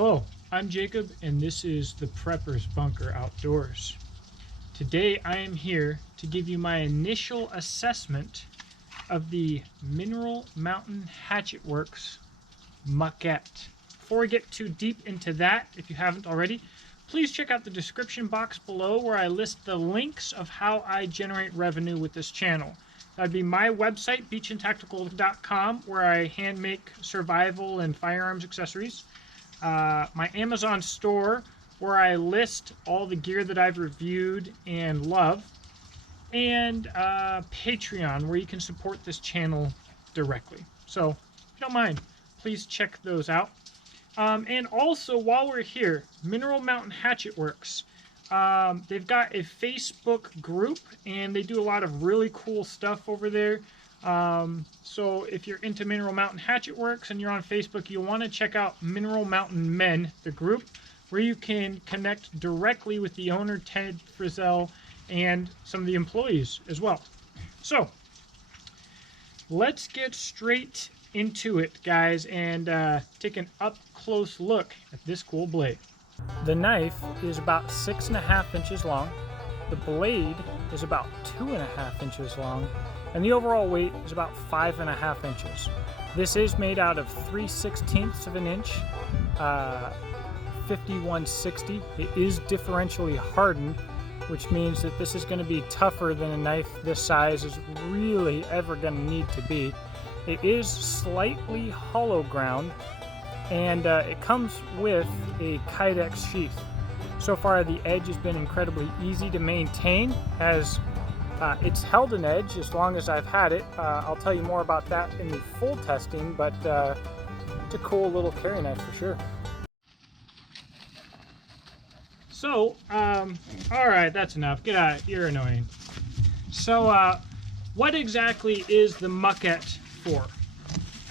Hello, I'm Jacob, and this is the Prepper's Bunker Outdoors. Today I am here to give you my initial assessment of the Mineral Mountain Hatchet Works Muckette. Before we get too deep into that, if you haven't already, please check out the description box below where I list the links of how I generate revenue with this channel. That'd be my website, beachandtactical.com, where I hand make survival and firearms accessories. My Amazon store, where I list all the gear that I've reviewed and love, and Patreon, where you can support this channel directly. So, if you don't mind, please check those out. And also, while we're here, Mineral Mountain Hatchet Works. They've got a Facebook group, and they do a lot of really cool stuff over there. So if you're into Mineral Mountain Hatchet Works and you're on Facebook, you'll want to check out Mineral Mountain Men, the group, where you can connect directly with the owner, Ted Frizzell, and some of the employees as well. So let's get straight into it, guys, and take an up-close look at this cool blade. The knife is about 6.5 inches long. The blade is about 2.5 inches long. And the overall weight is about 5.5 inches. This is made out of 3/16 of an inch, 5160. It is differentially hardened, which means that this is going to be tougher than a knife this size is really ever going to need to be. It is slightly hollow ground, and it comes with a Kydex sheath. So far, the edge has been incredibly easy to maintain, as it's held an edge as long as I've had it. I'll tell you more about that in the full testing, but it's a cool little carry knife for sure. So, all right, that's enough. Get out. You're annoying. So, what exactly is the Muckette for?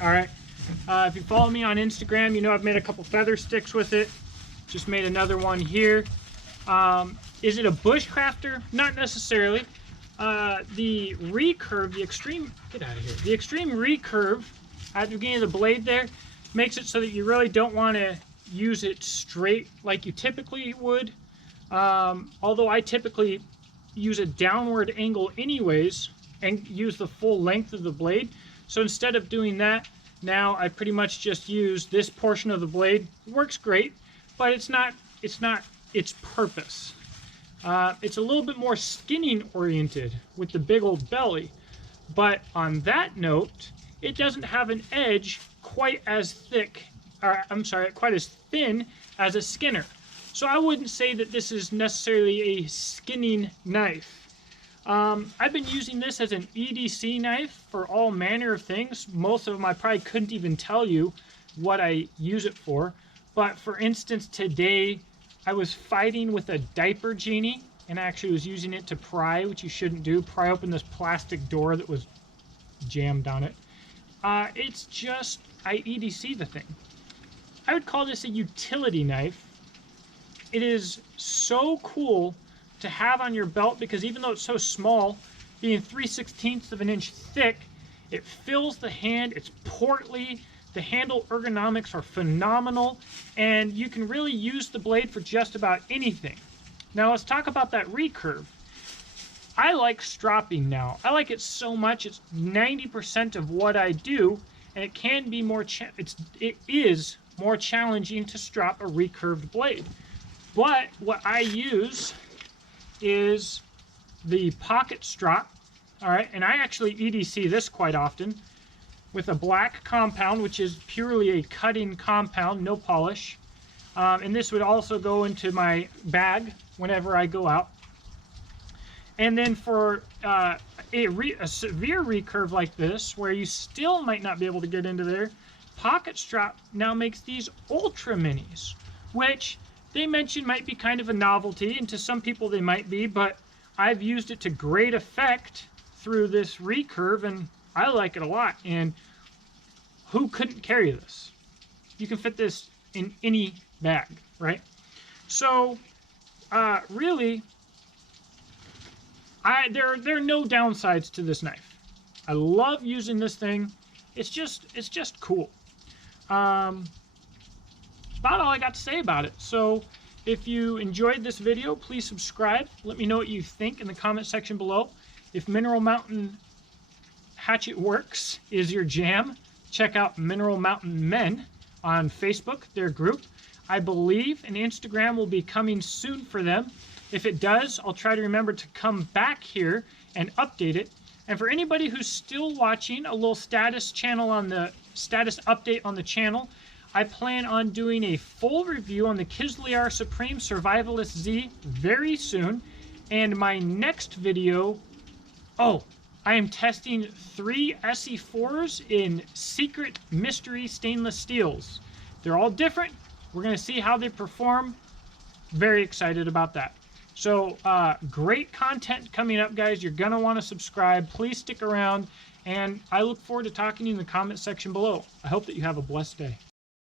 All right. If you follow me on Instagram, you know I've made a couple feather sticks with it. Just made another one here. Is it a bushcrafter? Not necessarily. The recurve, the extreme recurve at the beginning of the blade there makes it so that you really don't want to use it straight like you typically would. Although I typically use a downward angle anyways and use the full length of the blade. So instead of doing that, now I pretty much just use this portion of the blade. It works great, but it's not its purpose. It's a little bit more skinning oriented with the big old belly, but on that note, it doesn't have an edge quite as thick, or I'm sorry, quite as thin as a skinner. So I wouldn't say that this is necessarily a skinning knife. I've been using this as an EDC knife for all manner of things. Most of them I probably couldn't even tell you what I use it for. But for instance, today I was fighting with a diaper genie and I actually was using it to pry, which you shouldn't do. Pry open this plastic door that was jammed on it. It's just, I EDC the thing. I would call this a utility knife. It is so cool to have on your belt because even though it's so small, being 3/16 of an inch thick, it fills the hand, it's portly, the handle ergonomics are phenomenal, and you can really use the blade for just about anything. Now let's talk about that recurve. I like stropping now. I like it so much, it's 90% of what I do, and it can be more, it is more challenging to strop a recurved blade. But what I use is the pocket strop, all right, and I actually EDC this quite often with a black compound, which is purely a cutting compound, no polish, and this would also go into my bag whenever I go out. And then for a severe recurve like this, where you still might not be able to get into there, pocket strap now makes these ultra minis, which they mentioned might be kind of a novelty, and to some people they might be, but I've used it to great effect through this recurve, and I like it a lot. And who couldn't carry this? You can fit this in any bag, right? So, really, there are no downsides to this knife. I love using this thing. It's just cool. that's about all I got to say about it. So if you enjoyed this video, please subscribe. Let me know what you think in the comment section below. If Mineral Mountain Hatchet Works is your jam, check out Mineral Mountain Men on Facebook, their group. I believe an Instagram will be coming soon for them. If it does, I'll try to remember to come back here and update it. And for anybody who's still watching, a little status update on the channel, I plan on doing a full review on the Kislear Supreme Survivalist Z very soon. And my next video, I am testing 3 SE4s in secret mystery stainless steels. They're all different. We're going to see how they perform. Very excited about that. So great content coming up, guys. You're going to want to subscribe. Please stick around. And I look forward to talking to you in the comment section below. I hope that you have a blessed day.